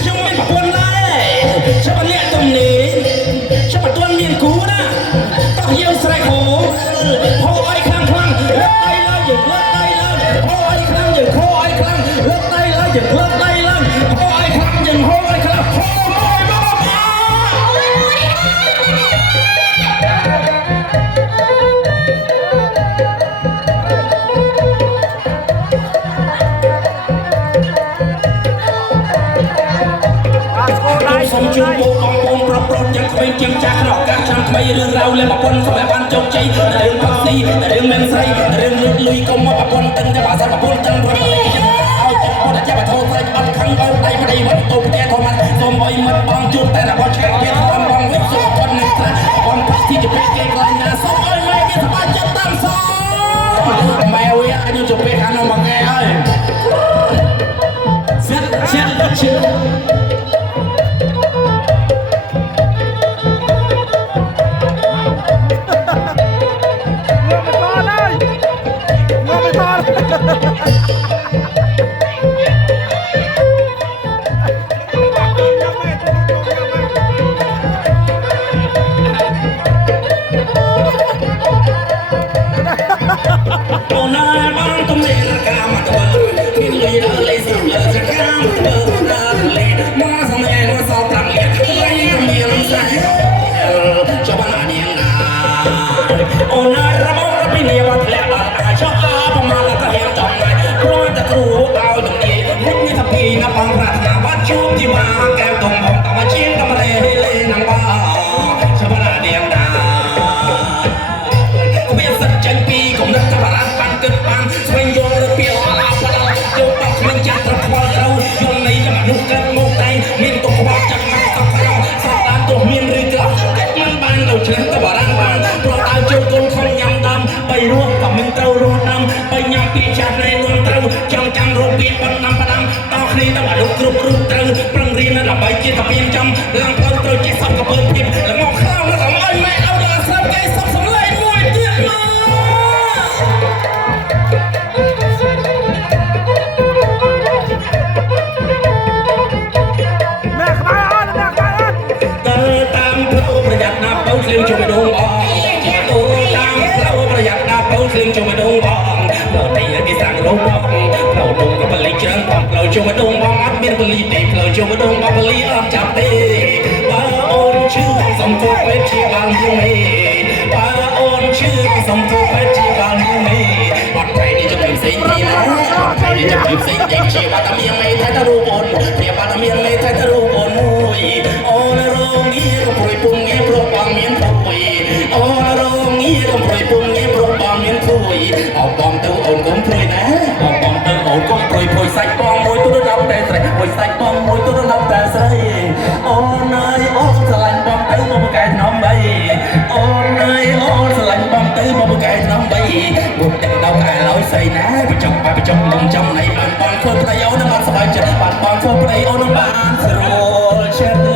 ខ្ញុំមានប្រពន្ធដែរចាំតែអ្នកទំនេរចាំតែទាន់មានគូណាតោះយើងស្រែកហូហូអីខ្លាំងខ្លាំងលើកដៃឡើងយើងលើកដៃឡើងហូអីខ្លាំងយើងហូអីខ្លាំងលើកដៃឡើងយើងលើកដៃឡើងហូអីខ្លាំងយើងហូអីខ្លាំងហូអីមកសូមជូនពរបងប្អូនប្រុសប្រុសយ៉ាងក្មេងជាងចាស់ក្នុងឱកាសឆ្នាំថ្មីរឿងរ៉ាវលេបប្រពន្ធសម្រាប់បានជោគជ័យរឿងផឹកស៊ីរឿងមានស្រីរឿងលួចលុយកុំមកប្រពន្ធទាំងតែបើសិនប្រពន្ធទាំងរត់ឲ្យចិត្តអត់ចាប់បធោស្រេចអត់ខឹងបោកដៃប្តីវត្តទៅផ្ទះធម្មតាសូមអុយមិត្តបងជួបតែរបស់ឆ្កែទៀតបងបងវិញសូមអត់នឹងត្រាស់បងផឹកស៊ីជាពេលគេខ្លាញ់ណាសូមអុយម៉ែវាសប្បាយចិត្តតាមសម៉ែវាអាចជុំពេលខាងនោះមកថ្ងៃហើយសិតជិះអូនណាបងទំនេរកាមទៅមានលុយលើលេសលើសកាមទៅដល់លេមកសំឯងមកសោប្រាំលេថ្ងៃមានស្រីចាំបាននាងណាអូនណារបស់ពីនេះមកធ្លាក់បាត់អាចអស់ប្រមាណក៏ហៀងចំណាយព្រោះតែគ្រូឲ្យទំនេរមុខនេះថាពីណាបងប្រាថ្នាបាត់ជួបជាមកកែវតុងបងតាមជាងកំរេលេនឹងបងចាំបាននាងណាវាសិតចាញ់ពីកំណត់តបរាបានគិតបានស្វែងយល់លើពីអឡាបដល់យកបោកមិនចាស់ត្រខ្វល់ត្រូវយល់នៃតែមនុស្សកើតមកតែមានទុកខ្វល់ចាប់មកសក់ក្រោសក់បានទោះមានឬក្រោះតែមិនបានទៅឆ្លងតបរាបានព្រោះឲ្យចូលគុំខំញ៉ាំដាំបីរស់ក៏មិនត្រូវរស់ដាំបីញ៉ាំពីចាស់ណែនាំត្រូវចង់ចាំរស់ពីបណ្ដាំផ្ដាំតោះគ្នាទៅមនុស្សគ្រប់រូបត្រូវប្រឹងរៀនដើម្បីជាតាមានចំឡើងផ្លូវត្រូវចេះសក់កពើភាពល្ងងខ្លាំងមកឲ្យម៉ែឲ្យដល់ស្រាប់គេសុខសំឡេងមួយទៀតមកប្រយ័ត្នណាបើឃ្លៀងជុំដងបងទូតាមផ្លូវប្រយ័ត្នណាបើឃ្លៀងជុំដងបងផ្លូវទីគេសាំងរោងបងផ្លូវដងក៏បលិច្រើនបងផ្លូវជុំដងបងអត់មានបលិទេផ្លូវជុំដងបងបលិអត់ចាប់ទេបើអូនឈឺសំគោពេទ្យជាបានយងនេះបើអូនឈឺសំគោពេទ្យជាបានយងនេះអត់ថ្ងៃនេះជំងឺផ្សេងទីណាអត់ថ្ងៃនេះជំងឺផ្សេងទីជាបាត់តែមានមេថែទៅរូបអូនជាបាត់តែមានមេថែទៅរូបអូនមួយអូនរងងារក៏ព្រួយពុំងារព្រោះបងមានព្រួយអូនរងងារក៏ព្រួយពុំងារព្រោះបងមានព្រួយអោបងទៅអូនកុំព្រួយណាបងទៅអូនកុំព្រួយព្រួយសាច់បងមួយទូដល់តែស្រីព្រួយសាច់បងមួយទូដល់តែស្រីអូនអើយអូនស្រឡាញ់បងទៅមកបកែថ្នមបីអូនអើយអូនស្រឡាញ់បងទៅមកបកែថ្នមបីមុខតែដល់កែឡើយស្រីណាបញ្ចុកមុំចំណៃបានបងធ្វើប្តីអូននឹងអត់សប្បាយចិត្តបានបងធ្វើប្តីអូននឹងបានស្រួលចិត្ត